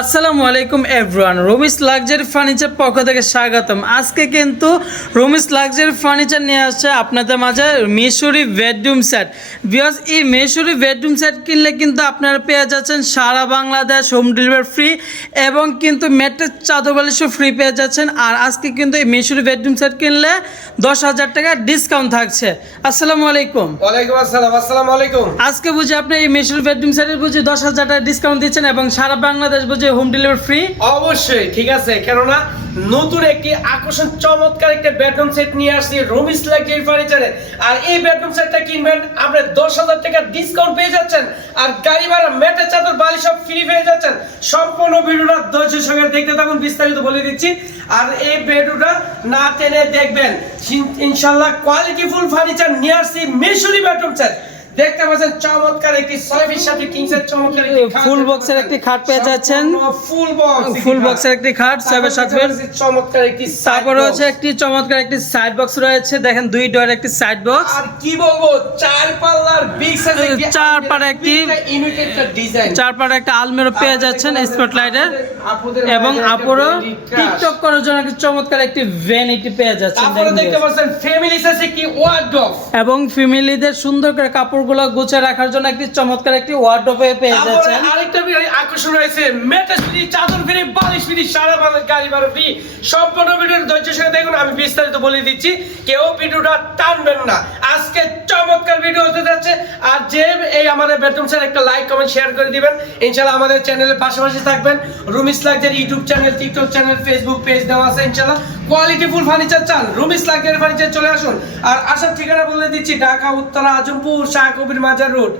আসসালামু আলাইকুম everyone Ramis luxury furniture পক্ষ থেকে স্বাগতম। আজকে কিন্তু রমিস লাক্সারি ফার্নিচার নিয়ে আসছে আপনাদের মাঝে মেশুরি বেডরুম সেট। বিকজ এই মেশুরি বেডরুম সেট কিনলে কিন্তু আপনারা পেয়ে যাচ্ছেন সারা বাংলাদেশ হোম ডেলিভারি ফ্রি এবং কিন্তু ম্যাট্রেস চাদর বালিশও ফ্রি পেয়ে যাচ্ছেন। আর আজকে কিন্তু এই মেশুরি বেডরুম সেট কিনলে দশ হাজার টাকা ডিসকাউন্ট থাকছে। আসসালামু আলাইকুম। ওয়ালাইকুম আসসালাম আসসালামু আলাইকুম। আজকে বুঝি আপনি এই মেশুরি বেডরুম সেটের বুঝি দশ হাজার টাকা ডিসকাউন্ট দিচ্ছেন এবং সারা বাংলাদেশ বুঝি হোম ডেলিভারি ফ্রি অবশ্যই, ঠিক আছে। কেননা নতুন একটি আকর্ষণ চমৎকার একটা বেডরুম সেট নিয়ে আসছি রমিস লাক্সারি ফার্নিচারে আর এই বেডরুম সেটটা কিনবেন, আপনি দশ হাজার টাকা ডিসকাউন্ট পেয়ে যাচ্ছেন। আর গাড়ি ভাড়া মেটের চাদর বালি সব ফ্রি পেয়ে যাচ্ছেন। সম্পূর্ণ ভিডিওটা ধৈর্যের সঙ্গে দেখতে থাকুন, বিস্তারিত বলে দিচ্ছি। আর এই বেডরুমটা না টেনে দেখবেন। ইন- ইনশাল্লাহ কোয়ালিটি ফুল ফার্নিচার নিয়ে আসছি মেশুরি বেডরুম সেট দেখতে পাচ্ছেন চমৎকার একটি ছয় ফিট সাথে কিংসের চমৎকার Full এর একটি খাট পেয়ে যাচ্ছেন। ফুল বক্স ফুল বক্সের একটি খাট সাত ফিট চমৎকার একটি তারপরে একটি চমৎকার একটি সাইড বক্স রয়েছে দেখেন দুই ডোর একটি সাইড বক্স আর কি বলব চার পাল্লার বিগ সাইজ একটি চার পাড়া একটি- একটা ডিজাইন চার পাড়ে একটা আলমেরো পেয়ে যাচ্ছেন স্পটলাইটের এবং crush। টিকটক করার জন্য একটি চমৎকার একটি ভ্যানিটি পেয়ে যাচ্ছেন দেখতে পাচ্ছেন ফ্যামিলি সাইজ একটি ওয়ার্ডরোব এবং ফ্যামিলিদের সুন্দর করে কাপড়গুলো গুছিয়ে রাখার জন্য একটি চমৎকার একটি ওয়ার্ডরোবে পেয়ে যাচ্ছেন। আরেকটা আকর্ষণ রয়েছে মেটাস ফ্রি চাদর ফ্রি বালিশ ফ্রি সারা বাংলার গাড়ি ভাড়া ফ্রি। সম্পূর্ণ ভিডিওর ধৈর্য সঙ্গে দেখুন আমি বিস্তারিত বলে দিচ্ছি কেউ ভিডিওটা টানবেন না। আজকে চমৎকার ভিডিও হতে যাচ্ছে আর যে এই আমাদের বেডরুম স্যার একটা লাইক কমেন্ট শেয়ার করে দিবেন। ইনশাআল্লাহ আমাদের চ্যানেলের পাশাপাশি থাকবেন। রুমিস luxury YouTube channel TikTok channel Facebook page দেওয়া আছে ইনশাআল্লাহ। কোয়ালিটি ফুল ফার্নিচার চান রুমিস লাক্সারি ফার্নিচার চলে আসুন। আর আসার ঠিকানা বলে দিচ্ছি, ঢাকা, উত্তরা, আজমপুর, শাহ কবির মাজার রোড।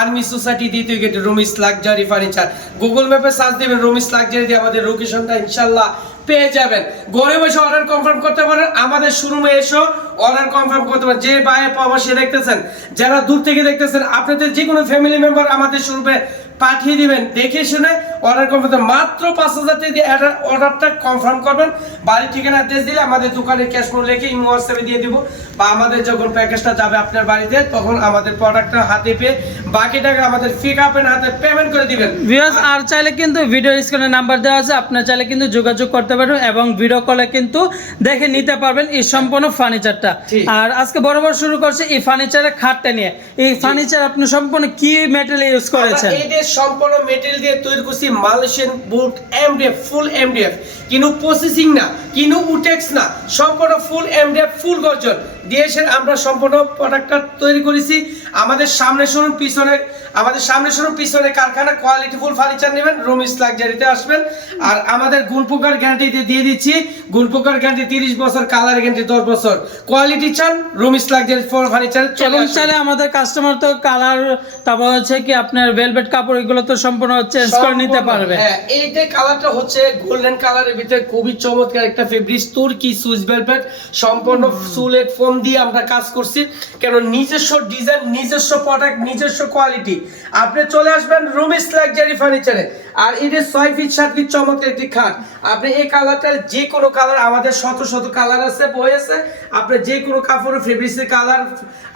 আর্মি সোসাইটি দ্বিতীয় গেটে রুমিস লাক্সারি ফার্নিচার গুগল ম্যাপে সার্চ দিবেন রুমিস লাক্সারি দিয়ে আমাদের লোকেশনটা ইনশাল্লাহ পেয়ে যাবেন। ঘরে বসে অর্ডার কনফার্ম করতে পারেন, আমাদের শোরুমে এসো অর্ডার কনফার্ম করতে পারেন। যে বাইরে প্রবাসী দেখতেছেন। যারা দূর থেকে দেখতেছেন, আপনাদের যে কোনো ফ্যামিলি মেম্বার আমাদের শোরুমে পাঠিয়ে দিবেন। দেখে শুনে অর্ডার কনফার্ম মাত্র পাঁচ হাজার টাকা দিয়ে অর্ডারটা কনফার্ম করবেন। বাড়ির ঠিকানা অ্যাড্রেস দিলে আমাদের দোকানের ক্যাশ ফোন রেখে ইমো হোয়াটসঅ্যাপে দিয়ে দিব। বা আমাদের যখন প্যাকেজটা যাবে আপনার বাড়িতে তখন আমাদের প্রোডাক্টটা হাতে পেয়ে বাকি টাকা আমাদের পিক আপের হাতে পেমেন্ট করে দিবেন। ভিউয়ার্স আর চাইলে কিন্তু ভিডিও স্ক্রিনে নাম্বার দেওয়া আছে। আপনার চাইলে কিন্তু যোগাযোগ করতে পারবেন এবং ভিডিও কলে কিন্তু দেখে নিতে পারবেন এই সম্পূর্ণ ফার্নিচারটা। আর আজকে বড় বড় শুরু করছে এই ফার্নিচারের খাটটা নিয়ে। এই ফার্নিচার আপনি সম্পূর্ণ কি মেটেরিয়াল ইউজ করেছেন? এদের সম্পূর্ণ মেটেরিয়াল দিয়ে তৈরি করছি মালয়েশিয়ান বুট এমডিএফ ফুল এমডিএফ কিনু প্রসেসিং না, কিনু উটেক্স না, সম্পূর্ণ ফুল এমডিএফ ফুল গর্জন। দিয়ে আমরা সম্পূর্ণ প্রোডাক্টটা তৈরি করেছি। আমাদের সামনে শুনুন, পিছনে আমাদের সামনে শুনুন পিছনে কারখানা কোয়ালিটি ফুল ফার্নিচার নেবেন রুমিস লাক্সারিতে আসবেন। আর আমাদের গুণপোকার গ্যারান্টি দিয়ে দিচ্ছি গুণপোকার গ্যারান্টি তিরিশ বছর কালার গ্যারান্টি দশ বছর। কোয়ালিটি চান রুমিস লাক্সারি ফার্নিচার এবং চাইলে আমাদের কাস্টমার তো কালার তারপর হচ্ছে কি আপনার ভেলভেট কাপড় এগুলো তো সম্পূর্ণ চেঞ্জ করে নিতে পারবে। হ্যাঁ এই যে কালারটা হচ্ছে গোল্ডেন কালারের ভিতরে খুবই চমৎকার একটা ফেব্রিক তুর্কি সুইস ভেলভেট সম্পূর্ণ সুলেট ফোম দিয়ে আমরা কাজ করছি। কেন নিজস্ব ডিজাইন নিজস্ব প্রোডাক্ট নিজস্ব কোয়ালিটি আপনি চলে আসবেন রুমিস লাক্সারি ফার্নিচারে। আর এটা ছয় ফিট সাত ফিট চমৎকার একটি খাট। আপনি এই কালারটা যে কোনো কালার আমাদের শত শত কালার আছে বই আছে। আপনি যে কোনো কাপড়ের ফেব্রিক্সের কালার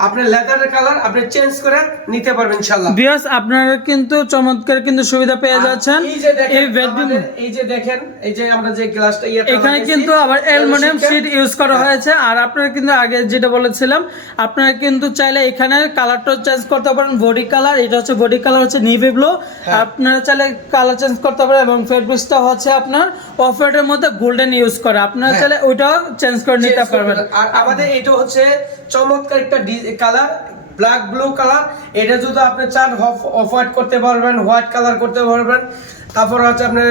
আপনার লেদারের কালার আপনি চেঞ্জ করে নিতে পারবেন ইনশাল্লাহ ভিউয়ার্স আপনারা কিন্তু চমৎকার কিন্তু সুবিধা পেয়ে যাচ্ছেন এই যে দেখেন এই বেডরুম এই যে দেখেন এই যে আমরা যে গ্লাসটা ইয়েটা এখানে কিন্তু আবার অ্যালুমিনিয়াম শিট ইউজ করা হ্যাঁ। হয়েছে। আর আপনারা কিন্তু আগে যেটা বলেছিলাম আপনারা কিন্তু চাইলে এখানে কালারটা চেঞ্জ করতে পারেন বডি কালার এটা হচ্ছে বডি কালার হচ্ছে নিভি ব্লু হ্যাঁ। আপনারা চাইলে কালার চেঞ্জ করতে পারে এবং ফেব্রিক্সটা হচ্ছে আপনার অফ হোয়াইটের মধ্যে গোল্ডেন ইউজ করে। আপনার হ্যাঁ। চাইলে ওইটাও চেঞ্জ করে নিতে পারবেন। আর আমাদের এটা হচ্ছে চমৎকার একটা কালার ব্ল্যাক ব্লু কালার এটা যদি আপনি চান অফ হোয়াইট করতে পারবেন হোয়াইট কালার করতে পারবেন। তারপর হচ্ছে আপনার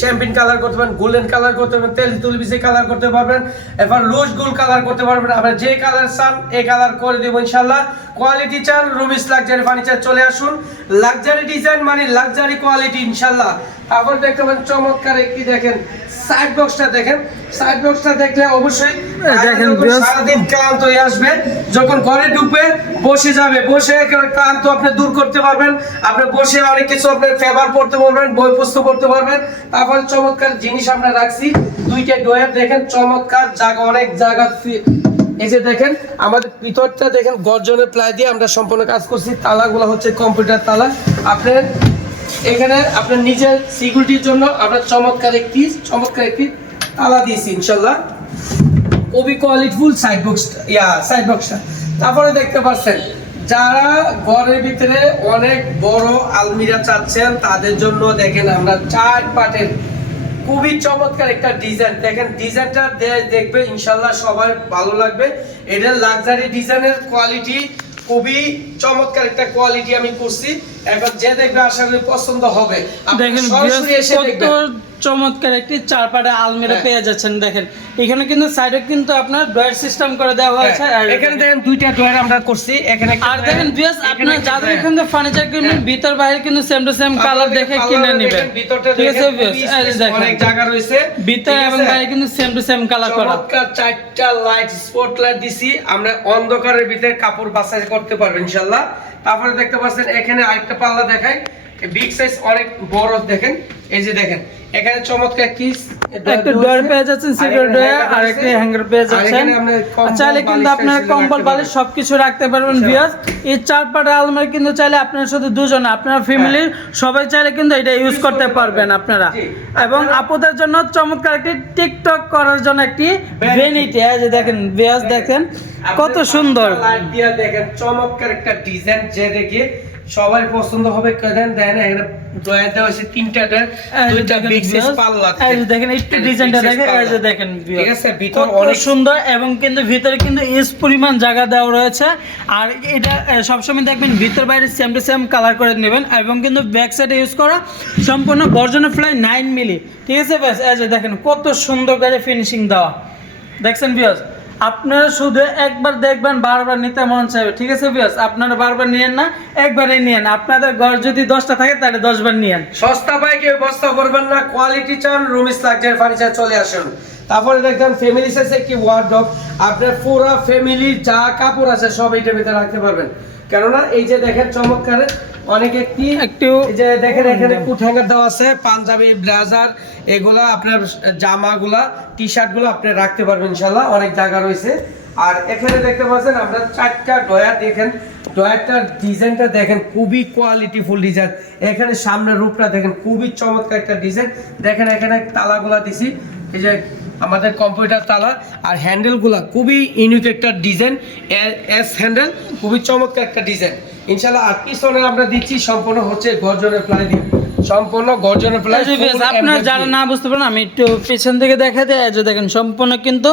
শ্যাম্পিন কালার করতে পারেন গোল্ডেন কালার করতে পারবেন, তেল তুলবিসি কালার করতে পারবেন, এবার রোজ গোল্ড কালার করতে পারবেন। আপনার যে কালার চান, এই কালার করে দেবো ইনশাল্লাহ। কোয়ালিটি চান রুমিস লাক্সারি ফার্নিচার চলে আসুন। লাক্সারি ডিজাইন মানে লাক্সারি কোয়ালিটি ইনশাল্লাহ। তারপর দেখতে পাবেন চমৎকার একটি দেখেন সাইড বক্সটা দেখেন। সাইড বক্সটা দেখলে অবশ্যই দেখেন, সারাদিন ক্লান্ত হয়ে আসবে। যখন ঘরে ঢুকবে বসে যাবে। বসে ক্লান্ত আপনি দূর করতে পারবেন। আপনি বসে অনেক কিছু আপনার ফেভার পড়তে পারবেন বই পুস্তক পড়তে পারবেন। তারপর চমৎকার জিনিস আমরা রাখছি। দুইটা ডোয়ার দেখেন চমৎকার জায়গা অনেক জায়গা এই যে দেখেন আমাদের ভিতরটা দেখেন গর্জনের প্লাই দিয়ে আমরা সম্পূর্ণ কাজ করছি। তালাগুলো হচ্ছে কম্পিউটার তালা। আপনার এখানে আপনার নিজের সিকিউরিটির জন্য আমরা চমৎকার একটি চমৎকার একটি তালা দিয়েছি, ইনশাল্লাহ। খুবই কোয়ালিটিফুল সাইড বক্স ইয়া সাইড বক্সটা তারপরে দেখতে পাচ্ছেন, যারা ঘরের ভিতরে অনেক বড় আলমিরা চাচ্ছেন, তাদের জন্য দেখেন আমরা চার পাটের খুবই চমৎকার একটা ডিজাইন দেখেন ডিজাইনটা দেখবে, ইনশাল্লাহ সবাই ভালো লাগবে। এটা লাক্সারি ডিজাইনের কোয়ালিটি খুবই চমৎকার একটা কোয়ালিটি আমি করছি। এখন যে দেখবে আশা করি পছন্দ হবে। দেখেন কত চমৎকার একটি চারপাটা আলমিরা হ্যাঁ। পেয়ে যাচ্ছেন দেখেন। এখানে কিন্তু সাইডে কিন্তু আপনার ড্রয়ার সিস্টেম করে দেওয়া হয়েছে আর হ্যাঁ, এখানে দেখেন দুইটা আমরা করছি এখানে আর দেখেন drawer, আপনার যাদের। এখান ফার্নিচার কিনবেন হ্যাঁ। ভিতর বাইরে কিন্তু সেম টু সেম কালার দেখে কিনে নেবেন। ভিতরটা ঠিক আছে দেখেন, অনেক জায়গা রয়েছে। ভিতর এবং বাইরে কিন্তু সেম টু সেম কালার করা। চমৎকার চারটা লাইট স্পট লাইট দিছি আমরা অন্ধকারের ভিতরে কাপড় বাছাই করতে পারবেন ইনশাল্লাহ তারপরে দেখতে পাচ্ছেন, এখানে আরেকটা পাল্লা দেখায় বিগ সাইজ অনেক বড়, দেখেন। এই যে দেখেন, এখানে চমৎকার কি একটা ডোর পেয়ে যাচ্ছেন ডোর আর একটা হ্যাঙ্গার পেয়ে যাচ্ছেন। চাইলে কিন্তু আপনার কম্বল বালিশ সবকিছু রাখতে পারবেন আচ্ছা। বিয়াস এই চার পাটা আলমারি কিন্তু চাইলে আপনার শুধু দুজন আপনার ফ্যামিলির সবাই চাইলে কিন্তু এটা ইউজ করতে পারবেন। আপনারা। এবং আপুদের জন্য চমৎকার একটি টিকটক করার জন্য একটি এই যে দেখেন বিয়াস দেখেন কত সুন্দর। লাইট দিয়ে দেখেন চমৎকার একটা ডিজাইন যে দেখে সবাই পছন্দ হবে কেন দেখেন এখানে ড্রয়ার দেওয়া হয়েছে তিনটা দুইটা বিগ সাইজ পাল্লা এই যে দেখেন একটু ডিজাইনটা দেখেন এই যে দেখেন ঠিক আছে ভিতর অনেক সুন্দর এবং কিন্তু ভিতরে কিন্তু ইস পরিমাণ জায়গা দেওয়া রয়েছে। আর এটা আহ, সবসময় দেখবেন ভিতর বাইরে সেম টু সেম কালার করে নেবেন এবং কিন্তু ব্যাক সাইডে ইউজ করা সম্পূর্ণ গর্জনে ফ্লাই নাইন মিলি ঠিক আছে ব্যাস এই যে দেখেন কত সুন্দর করে ফিনিশিং দেওয়া। দেখছেন বিয়াস আপনারা শুধু একবার দেখবেন, বারবার নিতে মন চাইবে। ঠিক আছে বিয়াস আপনারা বারবার নিয়েন না একবারে নিয়েন। আপনাদের ঘর যদি দশটা থাকে, তাহলে দশবার নিয়েন। সস্তা পায় কেউ বস্তা করবেন না কোয়ালিটি চান রুমিস লাক্সারি ফার্নিচার চলে আসুন। তারপরে দেখবেন ফ্যামিলি সাইজ একটি ওয়ার্ডরোব আপনার পুরো ফ্যামিলি যা কাপড় আছে, সব এইটার ভিতরে রাখতে পারবেন। কেননা, এই যে দেখেন চমৎকার অনেক একটি একটু যে দেখেন এখানে কুট হ্যাঙ্গার দেওয়া আছে পাঞ্জাবি ব্লেজার এগুলা আপনার জামাগুলা টি শার্টগুলো আপনি রাখতে পারবেন ইনশাল্লাহ অনেক জায়গা রয়েছে। আর এখানে দেখতে পাচ্ছেন আমরা চারটা ডয়ার দেখেন ডয়ারটার ডিজাইনটা দেখেন খুবই কোয়ালিটিফুল ডিজাইন এখানে সামনের রূপটা দেখেন খুবই চমৎকার একটা ডিজাইন দেখেন এখানে তালাগুলা দিছি এই যে আমাদের কম্পিউটার তালা আর হ্যান্ডেলগুলা খুবই ইউনিক একটা ডিজাইন এস হ্যান্ডেল খুবই চমৎকার একটা ডিজাইন ইনশাল্লাহ আর পিছনে আমরা দিচ্ছি সম্পূর্ণ হচ্ছে গর্জনের প্লাই দিয়ে। সম্পূর্ণ গর্জনের প্লাই আপনারা যারা না বুঝতে পারেন আমি একটু পেছন থেকে দেখা এই যে দেখেন সম্পূর্ণ কিন্তু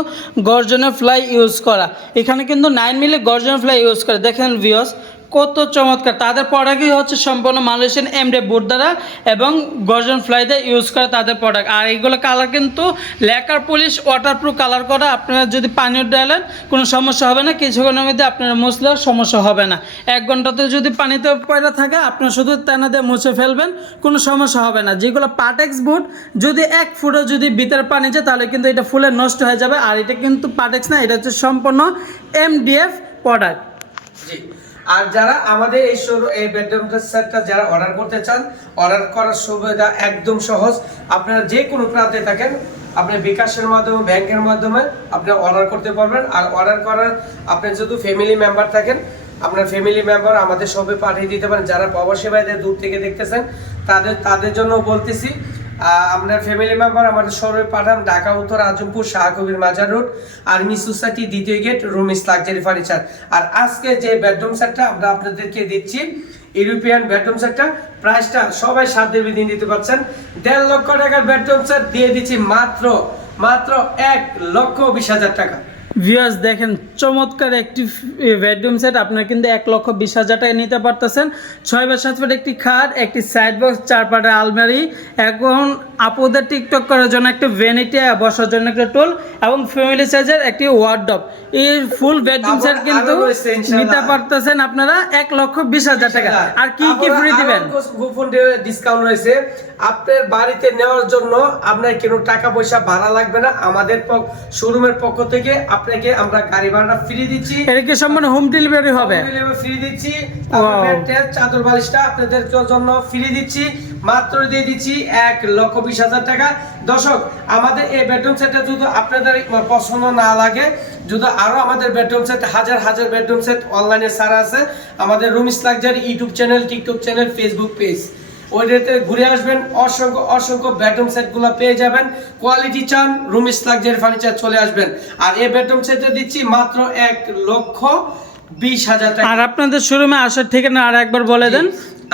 গর্জনের ফ্লাই ইউজ করা। এখানে কিন্তু নাইন মিলি গর্জনের ফ্লাই ইউজ করে। দেখেন ভিওস কত চমৎকার। তাদের প্রোডাক্টই হচ্ছে সম্পূর্ণ মালয়েশিয়ান এমডে বোর্ড দ্বারা এবং গর্জন ফ্লাই দিয়ে ইউজ করে তাদের প্রোডাক্ট আর এইগুলো কালার কিন্তু লেকার পলিশ ওয়াটারপ্রুফ কালার করা আপনারা যদি পানিও ডালেন, কোনো সমস্যা হবে না। কিছুক্ষণের মধ্যে আপনার মুছলেও সমস্যা হবে না। এক ঘন্টাতে যদি পানিতে পয়লা থাকে, আপনার শুধু তেনা দিয়ে মুছে ফেলবেন, কোনো সমস্যা হবে না। যেগুলো পাটেক্স বুট যদি এক ফুটও যদি ভিতরে পানি যায়, তাহলে কিন্তু এটা ফুলে নষ্ট হয়ে যাবে। আর এটা কিন্তু পাটেক্স না, এটা হচ্ছে সম্পূর্ণ এমডিএফ প্রোডাক্ট জি। আর যারা আমাদের এই এই বেডরুম সেটটা যারা অর্ডার করতে চান অর্ডার করার সুবিধা একদম সহজ। আপনারা যে কোনো প্রান্তে থাকেন, আপনি বিকাশের মাধ্যমে, ব্যাংকের মাধ্যমে আপনি অর্ডার করতে পারবেন। আর অর্ডার করার, আপনি যদি ফ্যামিলি মেম্বার থাকেন, আপনার ফ্যামিলি মেম্বার আমাদের সবে পাঠিয়ে দিতে পারেন। যারা প্রবাসী ভাইদের দূর থেকে দেখতেছেন, তাদের তাদের জন্য বলতেছি আপনার ফ্যামিলি মেম্বার আমাদের শহরে পাঠান, ঢাকা, উত্তর Azampur Shahkabir Mazar road, army society, দ্বিতীয় গেট রুমিস লাক্সারি ফার্নিচার। আর আজকে যে বেডরুম সেটটা আমরা আপনাদেরকে দিচ্ছি, ইউরোপিয়ান বেডরুম সেটটা, প্রাইসটা সবাই সাত দেবী দিন দিতে পারছেন। দেড় লক্ষ টাকার বেডরুম সেট দিয়ে দিচ্ছি মাত্র মাত্র এক লক্ষ বিশ হাজার টাকা। ভিউয়ার্স দেখেন চমৎকার একটি বেডরুম সেট আপনারা কিন্তু এক লক্ষ বিশ হাজার টাকা নিতে পারতেছেন। ছয় বা সাত ফুট একটি খাট একটি সাইড বক্স চার পাটা আলমারি। এখন আপুদের টিকটক করার জন্য একটা ভ্যানিটি বসার জন্য একটা টুল এবং ফ্যামিলি সাইজের একটি ওয়ার্ডব এই ফুল বেডরুম সেট কিন্তু। নিতে পারতেছেন আপনারা এক লক্ষ বিশ হাজার টাকা। আর কি কি ফ্রি দিবেন? কুপন ডিসকাউন্ট রয়েছে। আপনার বাড়িতে নেওয়ার জন্য আপনার কোনো টাকা পয়সা ভাড়া লাগবে না। আমাদের শোরুমের পক্ষ থেকে আপনাকে আমরা গাড়ি ভাড়া ফ্রি দিচ্ছি। এটা কি সম্পূর্ণ হোম ডেলিভারি হবে? ফ্রি দিচ্ছি। test, চাদর বালিশটা আপনাদের জন্য ফ্রি দিচ্ছি। মাত্র দিয়ে দিচ্ছি এক লক্ষ বিশ হাজার টাকা। দর্শক আমাদের এই বেডরুম সেটটা যদি আপনাদের পছন্দ না লাগে যদি আরও আমাদের বেডরুম সেট হাজার হাজার বেডরুম সেট অনলাইনে সারা আছে আমাদের রুমিস luxury YouTube channel TikTok channel Facebook page ওইটাতে ঘুরে আসবেন। অসংখ্য অসংখ্য বেডরুম সেটগুলো পেয়ে যাবেন। কোয়ালিটি চান রুমিস লাক্সারি ফার্নিচার চলে আসবেন। আর এই বেডরুম সেটটা দিচ্ছি মাত্র এক লক্ষ বিশ হাজার টাকা। আর আপনাদের শোরুমে আসার ঠিকানা আর একবার বলে দেন।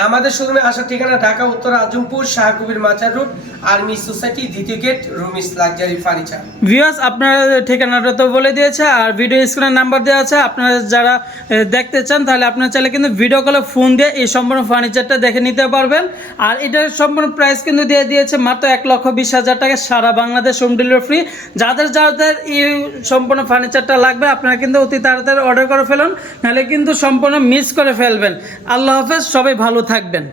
আমাদের শোরুমে আসার ঠিকানা ঢাকা উত্তর Azampur Shahkabir Mazar road. Army society, দ্বিতীয় গেট, রুমিস লাক্সারি ফার্নিচার। ভিউয়ার্স, আপনার ঠিকানাটা তো বলে দিয়েছে, আর ভিডিও স্ক্রিনের নাম্বার দেওয়া আছে, আপনারা যারা দেখতে চান, তাহলে আপনার চাইলে কিন্তু ভিডিও কলে ফোন দিয়ে এই সম্পূর্ণ ফার্নিচারটা দেখে নিতে পারবেন। আর এটার সম্পূর্ণ প্রাইস কিন্তু দিয়ে দিয়েছে মাত্র এক লক্ষ বিশ হাজার টাকা, সারা বাংলাদেশ হোম ডেলিভারি ফ্রি। যাদের যাদের এই সম্পূর্ণ ফার্নিচারটা লাগবে, আপনারা কিন্তু অতি তাড়াতাড়ি অর্ডার করে ফেলুন, নাহলে কিন্তু সম্পূর্ণ মিস করে ফেলবেন। আল্লাহ হাফেজ, সবাই ভালো থাকবেন।